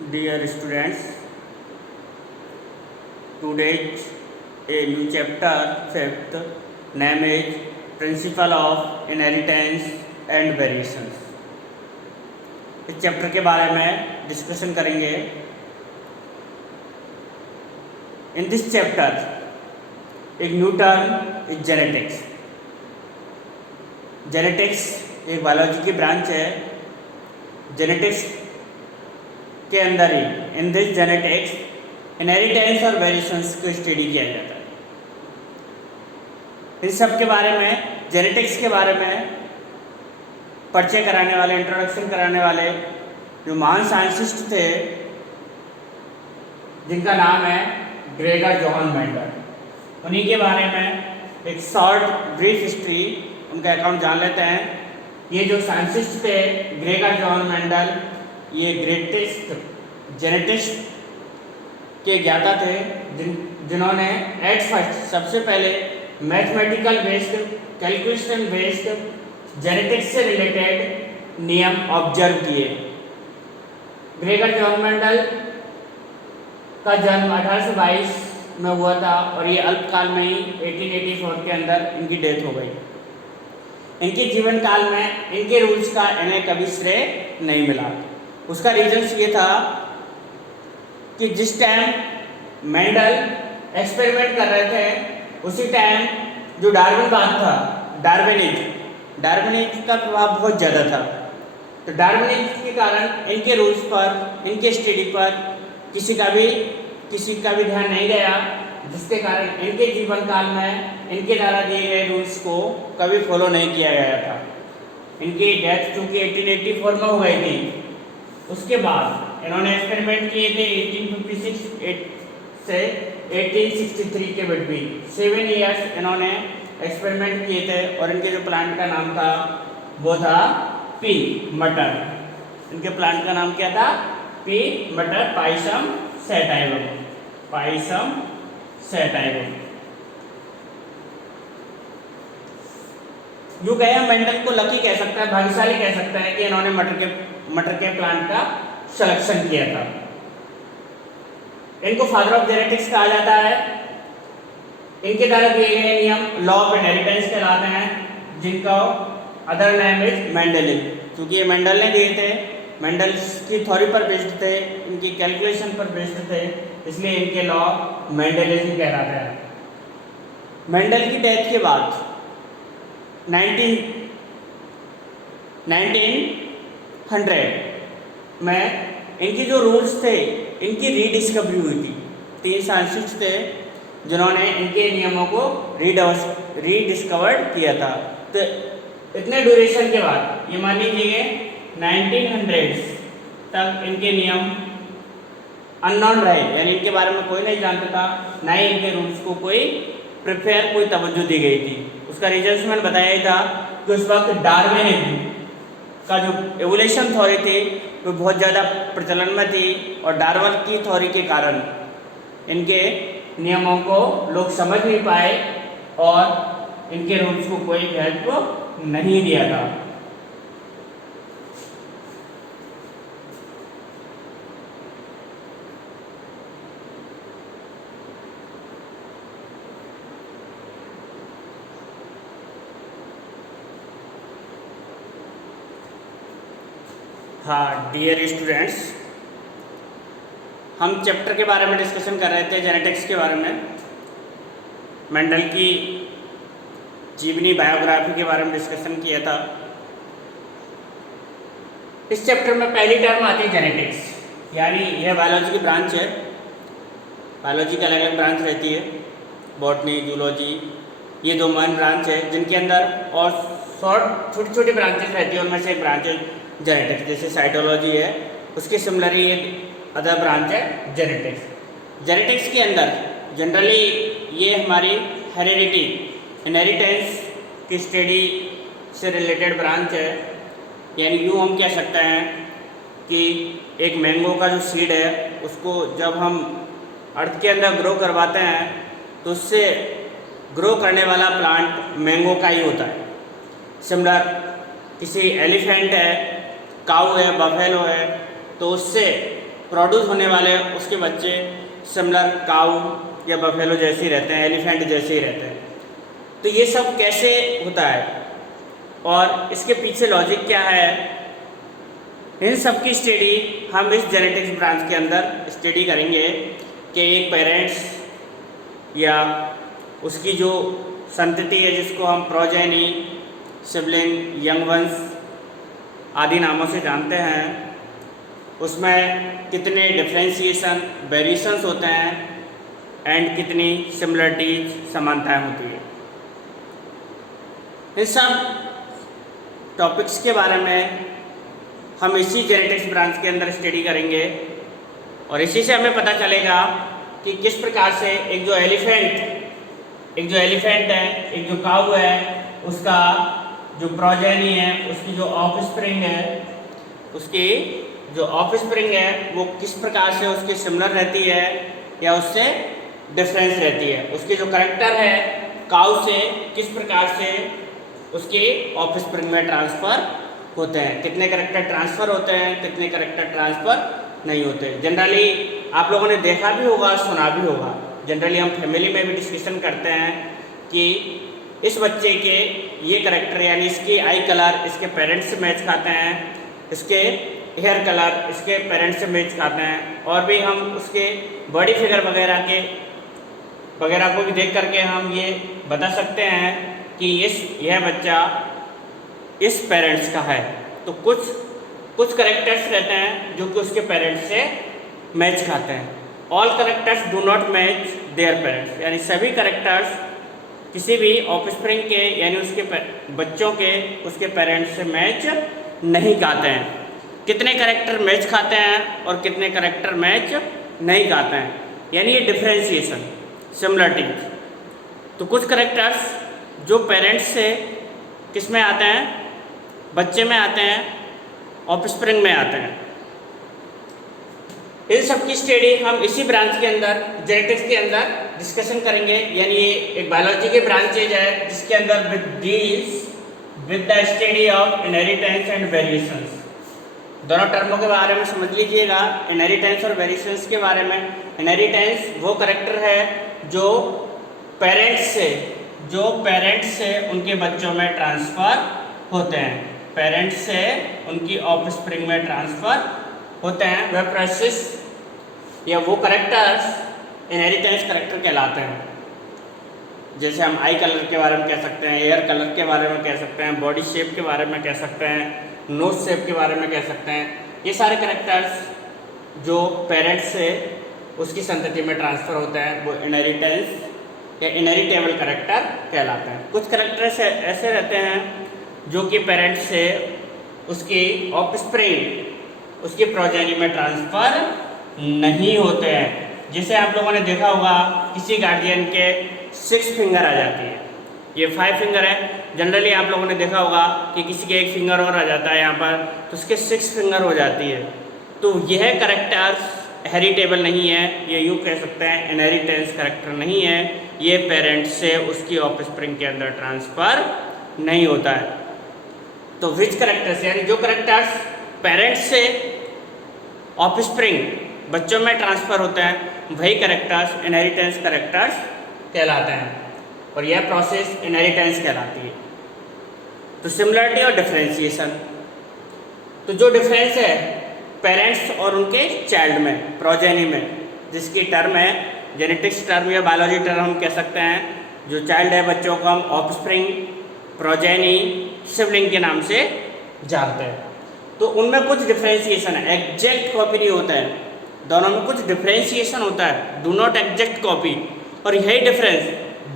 Dear students, today a new chapter, fifth, name is Principle of Inheritance and Variations. इस chapter के बारे में discussion करेंगे. In this chapter, a new term is genetics. Genetics एक biology की branch है. Genetics के अंदर ही इन दिस जेनेटिक्स इनहेरिटेंस और वेरिएशंस को स्टडी किया जाता है. इस सब के बारे में, जेनेटिक्स के बारे में परिचय कराने वाले, इंट्रोडक्शन कराने वाले जो महान साइंटिस्ट थे जिनका नाम है ग्रेगर जोहान मेंडल, उन्हीं के बारे में एक शॉर्ट ब्रीफ हिस्ट्री, उनका अकाउंट जान लेते हैं. ये जो साइंटिस्ट थे ग्रेगर जोहान मेंडल, ये ग्रेटेस्ट जेनेटिस्ट के ज्ञाता थे जिन्होंने एट फर्स्ट सबसे पहले mathematical based, calculation based genetics से रिलेटेड नियम ऑब्जर्व किए. ग्रेगर जोहान मेंडल का जन्म 1822 में हुआ था और ये अल्पकाल में ही 1884 के अंदर इनकी डेथ हो गई. इनके जीवन काल में इनके रूल्स का इन्हें कभी श्रेय नहीं मिला. उसका रीजन ये था कि जिस टाइम मेंडल एक्सपेरिमेंट कर रहे थे उसी टाइम जो डार्विनवाद था, डार्विनिज्म का प्रभाव बहुत ज़्यादा था. तो डार्विनिज्म के कारण इनके रूल्स पर, इनके स्टडी पर किसी का भी ध्यान नहीं गया, जिसके कारण इनके जीवन काल में इनके द्वारा दिए गए रूल्स को कभी फॉलो नहीं किया गया था. इनकी डेथ चूँकि 1884 में हो गई थी, उसके बाद इन्होंने एक्सपेरिमेंट किए थे 1856 से 1863 के बीच में 7 इयर्स इन्होंने एक्सपेरिमेंट किए थे. और इनके जो प्लांट का नाम था वो था पी मटर. इनके प्लांट का नाम क्या था? पी मटर, पाइसम सैटाइवम, पाइसम सैटाइवम. यूँ कहें मेंडल को लकी कह सकता है, भाग्यशाली कह सकता है कि इन्होंने मटर के प्लांट का सिलेक्शन किया था. इनको फादर ऑफ जेनेटिक्स कहा जाता है. इनके द्वारा दिए गए नियम लॉ ऑफ इनहेरिटेंस कहलाते हैं, जिनका अदर नेम इज मेंडलिज्म. क्योंकि ये मेंडल ने दिए थे, मेंडल की थ्योरी पर बेस्ड थे, इनकी कैलकुलेशन पर बेस्ड थे, इसलिए इनके लॉ मेंडलिज्म कहलाते हैं. मेंडल की डेथ के बाद 1900 में इनकी जो रूल्स थे इनकी रीडिस्कवरी हुई थी. 3 साइंटिस्ट थे जिन्होंने इनके नियमों को रीडिस्कवर्ड किया था. तो इतने ड्यूरेशन के बाद, ये मान लीजिए 1900 तक इनके नियम अननोन रहे, यानी इनके बारे में कोई नहीं जानता था, ना ही इनके रूल्स को कोई तवज्जो दी गई थी. उसका रीजन मैंने बताया ही था कि उस वक्त डार्विनिज्म का जो एवोल्यूशन थ्योरी थी वो बहुत ज़्यादा प्रचलन में थी, और डार्विन की थ्योरी के कारण इनके नियमों को लोग समझ नहीं पाए और इनके रूल्स को कोई महत्व नहीं दिया था. हाँ डियर स्टूडेंट्स, हम चैप्टर के बारे में डिस्कशन कर रहे थे, जेनेटिक्स के बारे में. मेंडल की जीवनी, बायोग्राफी के बारे में डिस्कशन किया था. इस चैप्टर में पहली टर्म आती है जेनेटिक्स, यानी यह बायोलॉजी की ब्रांच है. बायोलॉजी की अलग अलग ब्रांच रहती है, बॉटनी, जूलॉजी, ये 2 मेन ब्रांच है, जिनके अंदर और छोटी छोटी ब्रांचेस रहती है. उनमें से एक ब्रांच है जेनेटिक्स, जैसे साइटोलॉजी है, उसके सिमिलरली एक अदर ब्रांच है जेनेटिक्स. जेनेटिक्स के अंदर जनरली ये हमारी हेरिडिटी, इनहेरिटेंस की स्टडी से रिलेटेड ब्रांच है. यानी यूँ हम कह सकते हैं कि एक मैंगो का जो सीड है उसको जब हम अर्थ के अंदर ग्रो करवाते हैं तो उससे ग्रो करने वाला प्लांट मैंगो का ही होता है. सिमिलर किसी एलिफेंट है, काऊ है, बफेलो है, तो उससे प्रोड्यूस होने वाले उसके बच्चे सिमिलर काऊ या बफेलो जैसे ही रहते हैं, एलिफेंट जैसे ही रहते हैं। तो ये सब कैसे होता है और इसके पीछे लॉजिक क्या है, इन सब की स्टडी हम इस जेनेटिक्स ब्रांच के अंदर स्टडी करेंगे कि एक पेरेंट्स या उसकी जो संतति है जिसको हम प्रोजेनी, सिबलिंग, यंग वंस आदि नामों से जानते हैं, उसमें कितने डिफ्रेंशिएशन, वेरिएशंस होते हैं एंड कितनी सिमिलरिटीज, समानताएं होती है। इन सब टॉपिक्स के बारे में हम इसी जेनेटिक्स ब्रांच के अंदर स्टडी करेंगे और इसी से हमें पता चलेगा कि किस प्रकार से एक जो एलिफेंट है, एक जो काऊ है, उसका जो प्रोजेनी है, उसकी जो ऑफस्प्रिंग है, उसकी जो ऑफस्प्रिंग है वो किस प्रकार से उसकी सिमिलर रहती है या उससे डिफरेंस रहती है, उसके जो करैक्टर है काऊ से किस प्रकार से उसके ऑफस्प्रिंग में ट्रांसफ़र होते हैं, कितने करैक्टर ट्रांसफ़र होते हैं, कितने करैक्टर ट्रांसफ़र नहीं होते। जनरली आप लोगों ने देखा भी होगा, सुना भी होगा, जनरली हम फैमिली में भी डिस्कशन करते हैं कि इस बच्चे के ये करैक्टर यानी इसकी आई कलर इसके पेरेंट्स से मैच खाते हैं, इसके हेयर कलर इसके पेरेंट्स से मैच खाते हैं, और भी हम उसके बॉडी फिगर वगैरह को भी देख करके हम ये बता सकते हैं कि यह बच्चा इस पेरेंट्स का है। तो कुछ करेक्टर्स रहते हैं जो कि उसके पेरेंट्स से मैच खाते हैं। All characters do not match their parents, यानी सभी करेक्टर्स किसी भी ऑफस्प्रिंग के यानी उसके बच्चों के उसके पेरेंट्स से मैच नहीं खाते हैं। कितने करेक्टर मैच खाते हैं और कितने करेक्टर मैच नहीं खाते हैं, यानी ये डिफ्रेंशिएशन, सिमिलरिटीज। तो कुछ करेक्टर्स जो पेरेंट्स से किस में आते हैं, बच्चे में आते हैं, ऑफस्प्रिंग में आते हैं। इन सब की स्टडी हम इसी ब्रांच के अंदर, जेनेटिक्स के अंदर डिस्कशन करेंगे, यानी ये एक बायोलॉजी की ब्रांचेज है जिसके अंदर deals with the study of inheritance and variations. दोनों टर्मों के बारे में समझ लीजिएगा, इनहेरिटेंस और वेरिएशंस के बारे में। इनहेरिटेंस वो करैक्टर है जो पेरेंट्स से उनके बच्चों में ट्रांसफ़र होते हैं, पेरेंट्स से उनकी ऑफस्प्रिंग में ट्रांसफ़र होते हैं। वह प्रोसेस या वो करैक्टर्स इनहेरिटेंस करैक्टर कहलाते हैं। जैसे हम आई कलर के बारे में कह सकते हैं, हेयर कलर के बारे में कह सकते हैं, बॉडी शेप के बारे में कह सकते हैं, नोज शेप के बारे में कह सकते हैं। ये सारे करैक्टर्स जो पेरेंट्स से उसकी संतति में ट्रांसफ़र होते हैं वो इनहेरिटेंस या इनहेरिटेबल करैक्टर कहलाते हैं। कुछ करैक्टर्स ऐसे रहते हैं जो कि पेरेंट्स से उसकी ऑफस्प्रिंग, उसकी प्रोजेनी में ट्रांसफ़र नहीं होते हैं। जिसे आप लोगों ने देखा होगा किसी गार्डियन के 6 फिंगर आ जाती है, ये 5 फिंगर है। जनरली आप लोगों ने देखा होगा कि किसी के 1 फिंगर और आ जाता है यहाँ पर, तो उसके 6 फिंगर हो जाती है। तो यह करैक्टर्स हेरिटेबल नहीं है, ये यूँ कह सकते हैं इनहेरिटेंस करैक्टर नहीं है, ये पेरेंट्स से उसकी ऑफस्प्रिंग के अंदर ट्रांसफ़र नहीं होता है। तो विच करैक्टर्स, यानी जो करैक्टर्स पेरेंट्स से ऑफस्प्रिंग बच्चों में ट्रांसफ़र होते हैं, वही करैक्टर्स इनहेरिटेंस करैक्टर्स कहलाते हैं और यह प्रोसेस इनहेरिटेंस कहलाती है। तो सिमिलरिटी और डिफ्रेंशिएशन, तो जो डिफरेंस है पेरेंट्स और उनके चाइल्ड में, प्रोजेनी में, जिसकी टर्म है जेनेटिक्स टर्म या बायोलॉजी टर्म हम कह सकते हैं। जो चाइल्ड है बच्चों को हम ऑफस्प्रिंग, प्रोजेनी, सिबलिंग के नाम से जानते हैं। तो उनमें कुछ डिफ्रेंशिएशन है, एग्जैक्ट कॉपी नहीं होता है, दोनों में कुछ डिफ्रेंशिएशन होता है, डू नॉट एग्जैक्ट कॉपी, और यही डिफरेंस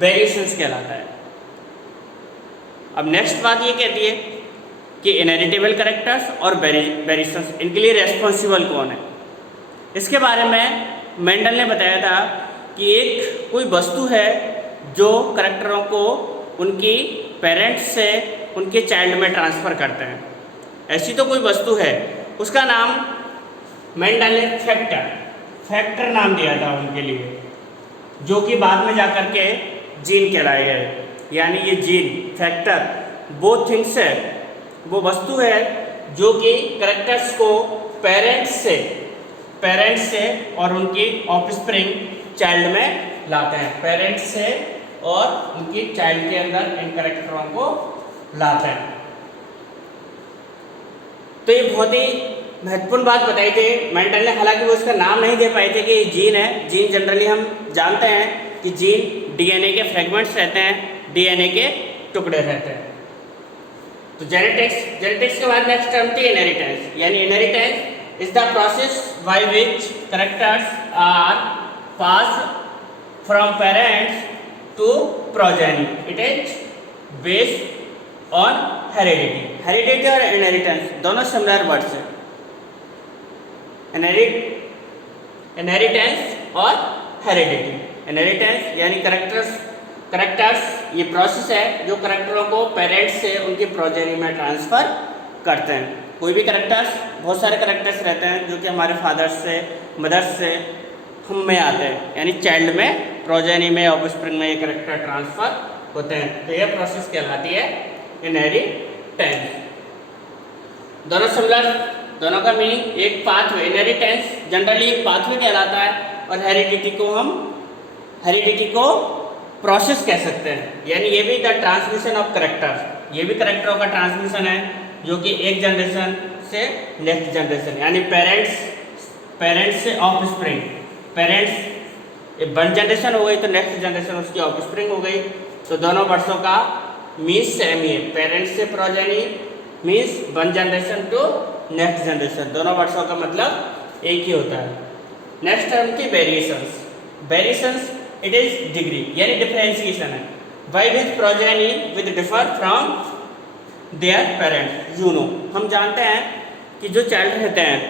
वेरिएशंस कहलाता है। अब नेक्स्ट बात ये कहती है कि इनहेरिटेबल करैक्टर्स और वेरिएशंस, इनके लिए रेस्पॉन्सिबल कौन है। इसके बारे में मेंडल ने बताया था कि एक कोई वस्तु है जो करैक्टरों को उनकी पेरेंट्स से उनके चाइल्ड में ट्रांसफ़र करते हैं। ऐसी तो कोई वस्तु है, उसका नाम मेंडल ने फैक्टर नाम दिया था उनके लिए, जो कि बाद में जाकर के जीन कहलाए गए। यानी ये जीन, फैक्टर, वो थिंग्स है, वो वस्तु है जो कि करैक्टर्स को पेरेंट्स से और उनकी ऑफस्प्रिंग चाइल्ड में लाते हैं। पेरेंट्स से और उनकी चाइल्ड के अंदर इन कैरेक्टरों को लाते हैं। तो ये बहुत ही महत्वपूर्ण बात बताई थी मेंडल ने, हालांकि वो इसका नाम नहीं दे पाए थे कि ये जीन है। जीन जनरली हम जानते हैं कि जीन डीएनए के फ्रेगमेंट्स रहते हैं, डीएनए के टुकड़े रहते हैं। तो जेनेटिक्स के बाद नेक्स्ट टर्म थी इनहेरिटेंस, यानी inheritance is the process by which characters are passed from parents to progeny. It is based on heredity. Heredity और inheritance दोनों similar words हैं। Inheritance और heredity। Inheritance यानी characters ये प्रोसेस है जो करेक्टरों को पेरेंट्स से उनकी प्रोजेनी में ट्रांसफर करते हैं। कोई भी करेक्टर्स, बहुत सारे करेक्टर्स रहते हैं जो कि हमारे फादर्स से, मदर्स से हम में आते हैं, यानी चाइल्ड में, प्रोजेनी में, ऑफस्प्रिंग में ये करेक्टर ट्रांसफर होते हैं। तो यह प्रोसेस कहलाती है इनहेरिटेंस। दोनों सिमिलर, दोनों का मीनिंग एक पाथवे। इनहेरिटेंस जनरली एक पाथवे कहलाता है और हेरिडिटी को प्रोसेस कह सकते हैं, यानी ये भी द ट्रांसमिशन ऑफ करेक्टर्स। ये भी करेक्टरों का ट्रांसमिशन है जो कि एक जनरेशन से नेक्स्ट जनरेशन, यानी पेरेंट्स से ऑफस्प्रिंग। पेरेंट्स वन जनरेशन हो गई तो नेक्स्ट जनरेशन उसकी ऑफस्प्रिंग हो गई। तो दोनों वर्षों का मीन्स सेम ही है। पेरेंट्स से progeny means one generation to next generation, दोनों वर्षों का मतलब एक ही होता है। नेक्स्ट टर्म थी variations. Variations it is degree, यानी डिफरेंशिएशन है। By which progeny with differ from their parents. You know, हम जानते हैं कि जो चाइल्ड रहते हैं,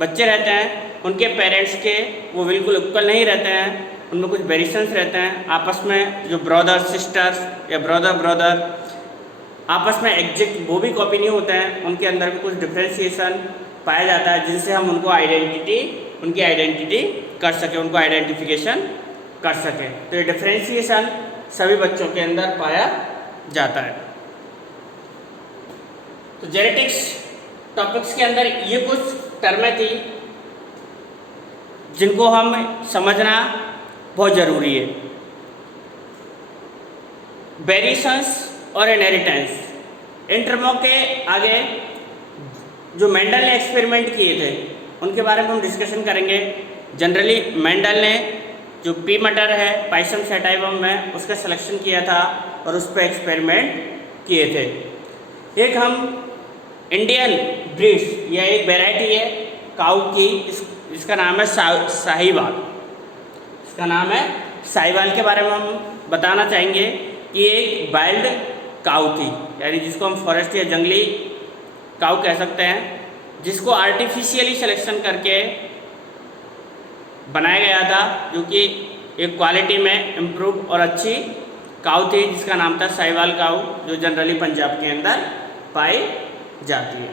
बच्चे रहते हैं, उनके पेरेंट्स के वो बिल्कुल इक्वल नहीं रहते हैं, उनमें कुछ वेरिएशंस रहते हैं आपस में। जो ब्रदर सिस्टर्स या ब्रदर आपस में एग्जैक्ट वो भी कॉपी नहीं होते हैं, उनके अंदर भी कुछ डिफ्रेंशिएशन पाया जाता है जिनसे हम उनको उनकी आइडेंटिटी कर सकें, उनको आइडेंटिफिकेशन कर सकें। तो ये डिफ्रेंशिएशन सभी बच्चों के अंदर पाया जाता है। तो जेनेटिक्स टॉपिक्स के अंदर ये कुछ टर्में थी जिनको हम समझना बहुत ज़रूरी है। वेरिएशंस और इनहेरिटेंस, इन टर्मों के आगे जो मेंडल ने एक्सपेरिमेंट किए थे उनके बारे में हम डिस्कशन करेंगे। जनरली मेंडल ने जो पी मटर है पाइसम सेटाइवम में उसका सिलेक्शन किया था और उस पर एक्सपेरिमेंट किए थे। एक हम इंडियन ब्रीड्स या एक वैरायटी है काऊ की, इसका नाम है साहिवाल। इसका नाम है साहिवाल के बारे में हम बताना चाहेंगे कि एक वाइल्ड काऊ थी, यानी जिसको हम फॉरेस्ट या जंगली काऊ कह सकते हैं, जिसको आर्टिफिशियली सिलेक्शन करके बनाया गया था, जो कि एक क्वालिटी में इम्प्रूव और अच्छी काऊ थी जिसका नाम था साहिवाल काऊ, जो जनरली पंजाब के अंदर पाई जाती है।